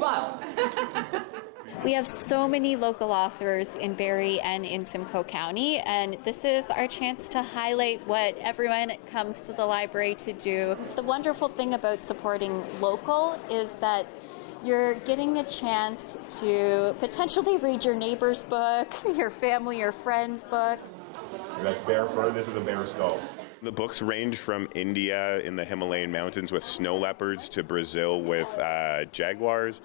Smile. We have so many local authors in Barrie and in Simcoe County, and this is our chance to highlight what everyone comes to the library to do. The wonderful thing about supporting local is that you're getting a chance to potentially read your neighbor's book, your family or friend's book. That's bear fur. This is a bear skull. The books range from India in the Himalayan mountains with snow leopards to Brazil with jaguars,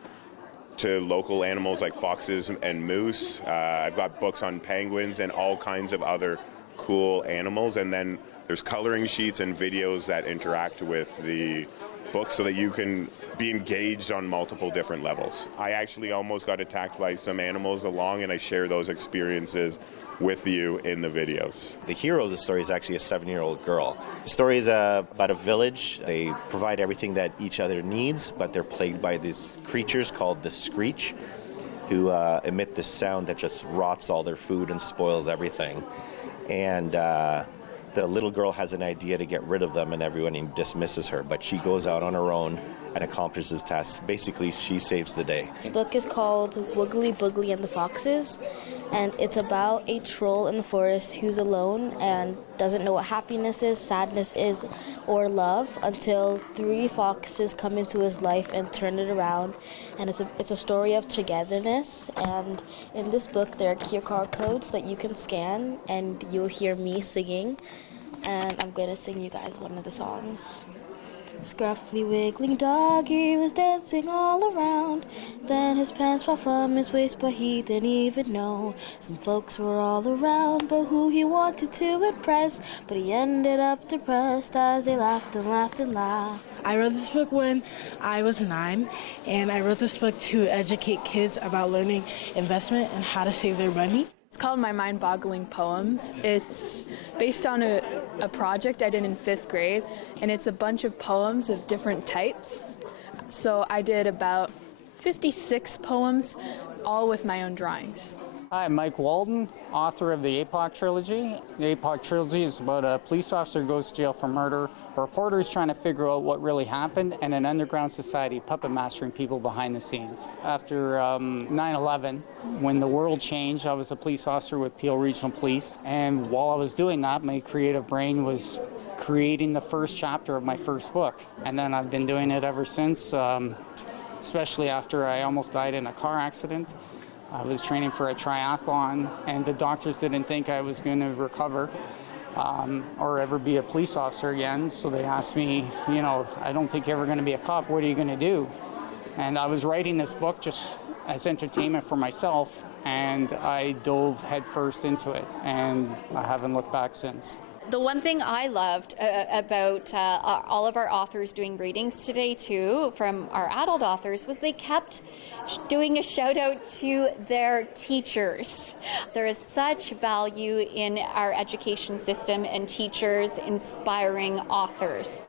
to local animals like foxes and moose. I've got books on penguins and all kinds of other cool animals. And then there's coloring sheets and videos that interact with the books so that you can be engaged on multiple different levels. I actually almost got attacked by some animals along, and I share those experiences with you in the videos. The hero of the story is actually a 7-year-old girl. The story is about a village. They provide everything that each other needs, but they're plagued by these creatures called the Screech, who emit this sound that just rots all their food and spoils everything. And the little girl has an idea to get rid of them, and everyone dismisses her, but she goes out on her own and accomplishes tasks. Basically, she saves the day. This book is called Woogly Boogly and the Foxes, and it's about a troll in the forest who's alone and doesn't know what happiness is, sadness is, or love until 3 foxes come into his life and turn it around. And it's a story of togetherness. And in this book, there are QR codes that you can scan, and you'll hear me singing. And I'm going to sing you guys one of the songs. Scruffy wiggling doggy was dancing all around. Then his pants fell from his waist, but he didn't even know. Some folks were all around, but who he wanted to impress. But he ended up depressed as they laughed and laughed and laughed. I wrote this book when I was 9, and I wrote this book to educate kids about learning investment and how to save their money. It's called My Mind-Boggling Poems. It's based on a project I did in 5th grade, and it's a bunch of poems of different types. So I did about 56 poems, all with my own drawings. Hi, I'm Mike Walden, author of the APOC trilogy. The APOC trilogy is about a police officer who goes to jail for murder, a reporter is trying to figure out what really happened, and an underground society puppet mastering people behind the scenes. After 9/11, when the world changed, I was a police officer with Peel Regional Police, and while I was doing that, my creative brain was creating the first chapter of my first book. And then I've been doing it ever since, especially after I almost died in a car accident. I was training for a triathlon, and the doctors didn't think I was going to recover or ever be a police officer again. So they asked me, I don't think you're ever going to be a cop. What are you going to do? And I was writing this book just as entertainment for myself, and I dove headfirst into it, and I haven't looked back since. The one thing I loved about all of our authors doing readings today, too, from our adult authors, was they kept doing a shout out to their teachers. There is such value in our education system and teachers inspiring authors.